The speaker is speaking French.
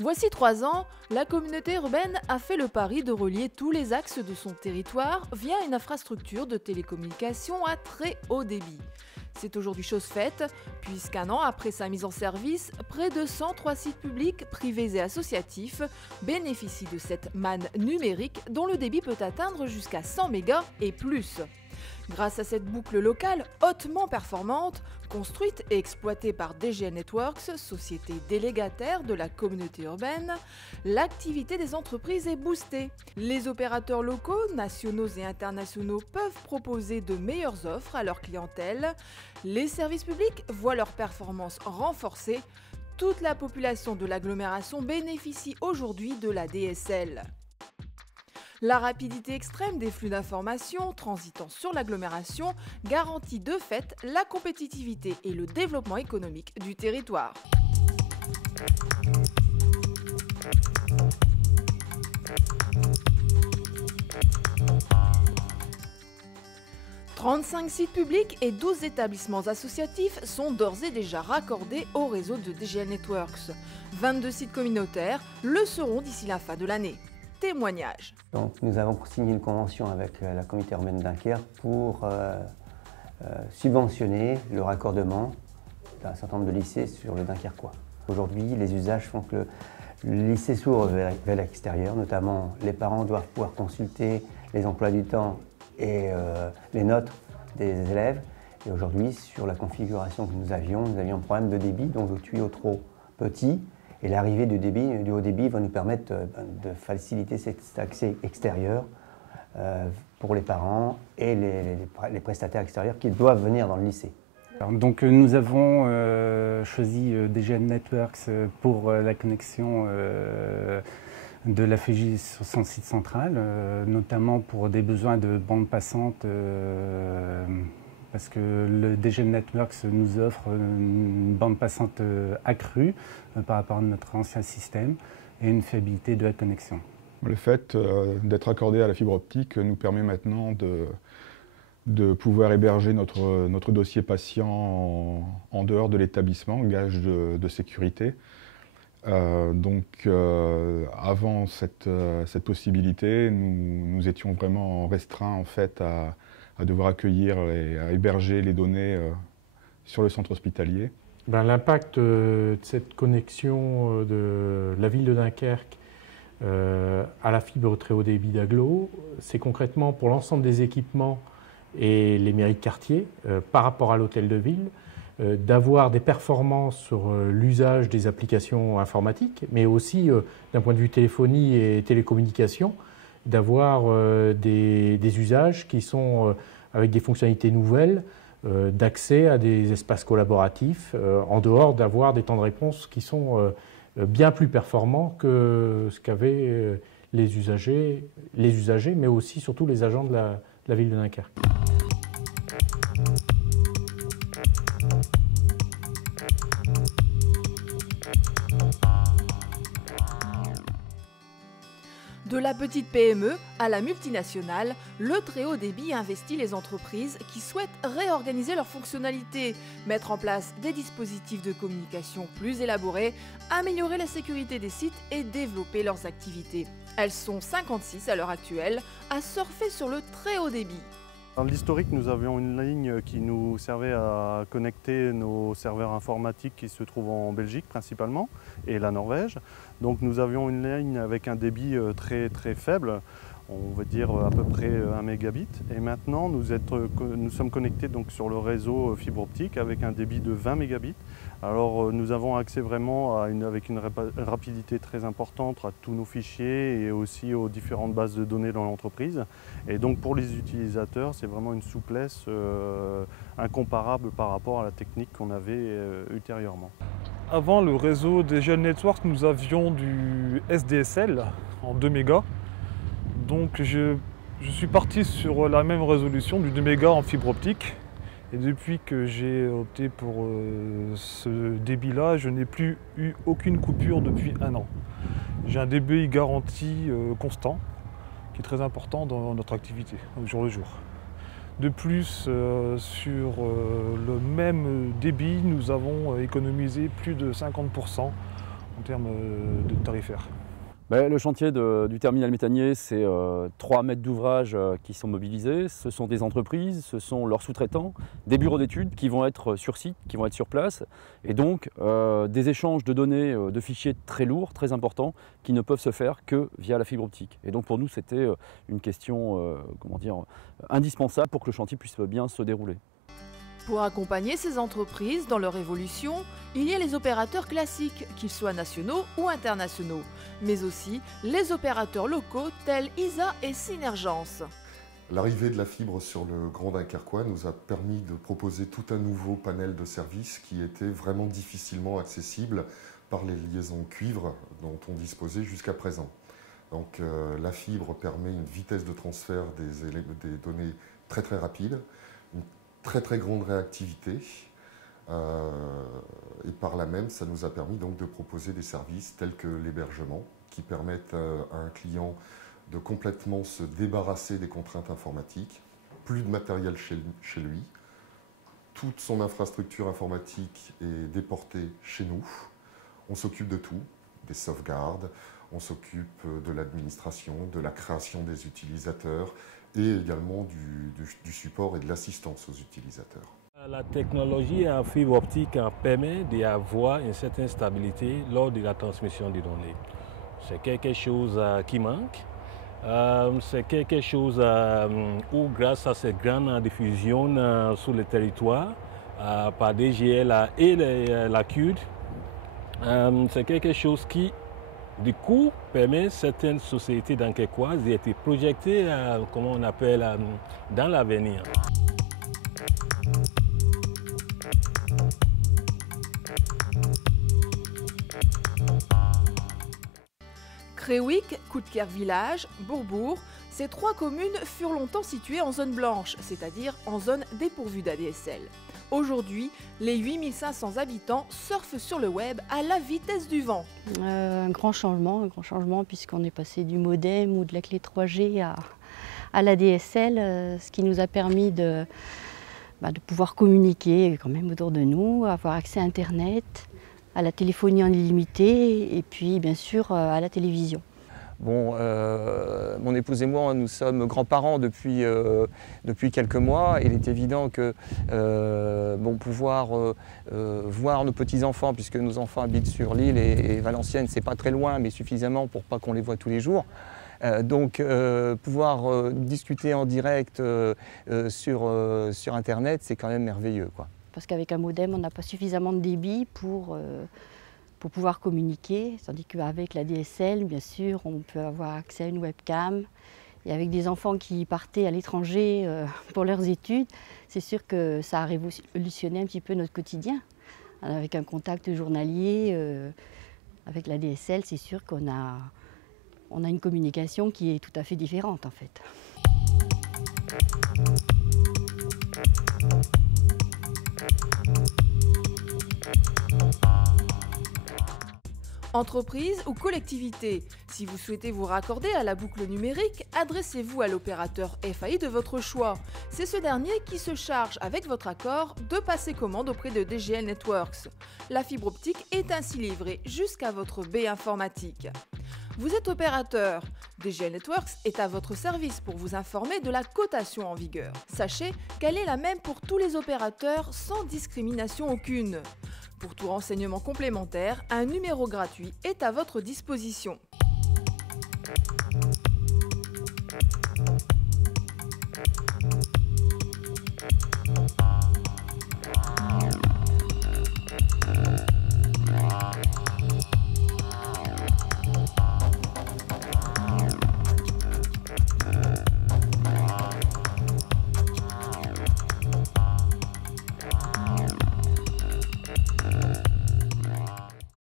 Voici 3 ans, la communauté urbaine a fait le pari de relier tous les axes de son territoire via une infrastructure de télécommunications à très haut débit. C'est aujourd'hui chose faite, puisqu'un an après sa mise en service, près de 103 sites publics, privés et associatifs bénéficient de cette manne numérique dont le débit peut atteindre jusqu'à 100 mégas et plus. Grâce à cette boucle locale hautement performante, construite et exploitée par DGN Networks, société délégataire de la communauté urbaine, l'activité des entreprises est boostée. Les opérateurs locaux, nationaux et internationaux peuvent proposer de meilleures offres à leur clientèle. Les services publics voient leurs performances renforcées. Toute la population de l'agglomération bénéficie aujourd'hui de la DSL. La rapidité extrême des flux d'informations transitant sur l'agglomération garantit de fait la compétitivité et le développement économique du territoire. 35 sites publics et 12 établissements associatifs sont d'ores et déjà raccordés au réseau de DGN Networks. 22 sites communautaires le seront d'ici la fin de l'année. Témoignage. Donc, nous avons signé une convention avec la communauté urbaine de Dunkerque pour subventionner le raccordement d'un certain nombre de lycées sur le Dunkerquois. Aujourd'hui, les usages font que le lycée s'ouvre vers l'extérieur, notamment les parents doivent pouvoir consulter les emplois du temps et les notes des élèves. Et aujourd'hui, sur la configuration que nous avions un problème de débit, donc le tuyau trop petit. Et l'arrivée du haut débit va nous permettre de faciliter cet accès extérieur pour les parents et les prestataires extérieurs qui doivent venir dans le lycée. Alors, donc nous avons choisi DGN Networks pour la connexion de la FEJ sur son site central, notamment pour des besoins de bande passante, parce que le DGN Networks nous offre une bande passante accrue par rapport à notre ancien système et une fiabilité de la connexion. Le fait d'être accordé à la fibre optique nous permet maintenant de pouvoir héberger notre dossier patient en dehors de l'établissement, gage de sécurité. Avant cette possibilité, nous étions vraiment restreints en fait à devoir accueillir et à héberger les données sur le centre hospitalier. L'impact de cette connexion de la ville de Dunkerque à la fibre très haut débit d'agglo, c'est concrètement pour l'ensemble des équipements et les mairies de quartier par rapport à l'hôtel de ville, d'avoir des performances sur l'usage des applications informatiques, mais aussi d'un point de vue téléphonie et télécommunication, d'avoir des usages qui sont avec des fonctionnalités nouvelles, d'accès à des espaces collaboratifs, en dehors d'avoir des temps de réponse qui sont bien plus performants que ce qu'avaient les usagers, mais aussi surtout les agents de la ville de Dunkerque. De la petite PME à la multinationale, le très haut débit investit les entreprises qui souhaitent réorganiser leurs fonctionnalités, mettre en place des dispositifs de communication plus élaborés, améliorer la sécurité des sites et développer leurs activités. Elles sont 56 à l'heure actuelle à surfer sur le très haut débit. Dans l'historique, nous avions une ligne qui nous servait à connecter nos serveurs informatiques qui se trouvent en Belgique principalement et la Norvège. Donc nous avions une ligne avec un débit très faible, on va dire à peu près 1 mégabit. Et maintenant nous sommes connectés donc sur le réseau fibre optique avec un débit de 20 mégabits. Alors nous avons accès vraiment avec une rapidité très importante à tous nos fichiers et aussi aux différentes bases de données dans l'entreprise. Et donc pour les utilisateurs, c'est vraiment une souplesse incomparable par rapport à la technique qu'on avait ultérieurement. Avant le réseau DGN Networks, nous avions du SDSL en 2 mégas. Donc je suis parti sur la même résolution du 2 mégas en fibre optique. Et depuis que j'ai opté pour ce débit-là, je n'ai plus eu aucune coupure depuis 1 an. J'ai un débit garanti constant, qui est très important dans notre activité, au jour le jour. De plus, sur le même débit, nous avons économisé plus de 50% en termes de tarifaires. Le chantier du terminal méthanier, c'est 3 mètres d'ouvrage qui sont mobilisés. Ce sont des entreprises, ce sont leurs sous-traitants, des bureaux d'études qui vont être sur site, qui vont être sur place, et donc des échanges de données, de fichiers très lourds, très importants, qui ne peuvent se faire que via la fibre optique. Et donc pour nous, c'était une question indispensable pour que le chantier puisse bien se dérouler. Pour accompagner ces entreprises dans leur évolution, il y a les opérateurs classiques, qu'ils soient nationaux ou internationaux, mais aussi les opérateurs locaux tels ISA et Synergence. L'arrivée de la fibre sur le Grand Dunkerquois nous a permis de proposer tout un nouveau panel de services qui était vraiment difficilement accessible par les liaisons cuivre dont on disposait jusqu'à présent. Donc la fibre permet une vitesse de transfert des données très très rapide, une très grande réactivité et par là même ça nous a permis donc de proposer des services tels que l'hébergement qui permettent à un client de complètement se débarrasser des contraintes informatiques, plus de matériel chez lui, toute son infrastructure informatique est déportée chez nous, on s'occupe de tout, des sauvegardes, on s'occupe de l'administration, de la création des utilisateurs et également du support et de l'assistance aux utilisateurs. La technologie en fibre optique permet d'avoir une certaine stabilité lors de la transmission des données. C'est quelque chose qui manque. C'est quelque chose où, grâce à cette grande diffusion sur le territoire par DGL et la CUD, c'est quelque chose qui, du coup, permet certaines sociétés dunkerquoises d'être projetées, comment on appelle, dans l'avenir. Crewick, Coudekerre Village, Bourbourg, ces 3 communes furent longtemps situées en zone blanche, c'est-à-dire en zone dépourvue d'ADSL. Aujourd'hui, les 8500 habitants surfent sur le web à la vitesse du vent. Un grand changement puisqu'on est passé du modem ou de la clé 3G à l'ADSL, ce qui nous a permis de pouvoir communiquer quand même autour de nous, avoir accès à Internet, à la téléphonie en illimité et puis bien sûr à la télévision. Bon, mon épouse et moi, nous sommes grands-parents depuis quelques mois. Il est évident que pouvoir voir nos petits-enfants, puisque nos enfants habitent sur l'île et Valenciennes, c'est pas très loin, mais suffisamment pour pas qu'on les voit tous les jours. Pouvoir discuter en direct sur Internet, c'est quand même merveilleux, quoi. Parce qu'avec un modem, on n'a pas suffisamment de débit pour pouvoir communiquer, tandis qu'avec la DSL, bien sûr, on peut avoir accès à une webcam. Et avec des enfants qui partaient à l'étranger pour leurs études, c'est sûr que ça a révolutionné un petit peu notre quotidien. Avec un contact journalier, avec la DSL, c'est sûr qu'on a une communication qui est tout à fait différente en fait. Entreprise ou collectivité, si vous souhaitez vous raccorder à la boucle numérique, adressez-vous à l'opérateur FAI de votre choix. C'est ce dernier qui se charge, avec votre accord, de passer commande auprès de DGL Networks. La fibre optique est ainsi livrée jusqu'à votre baie informatique. Vous êtes opérateur. DGL Networks est à votre service pour vous informer de la cotation en vigueur. Sachez qu'elle est la même pour tous les opérateurs sans discrimination aucune. Pour tout renseignement complémentaire, un numéro gratuit est à votre disposition.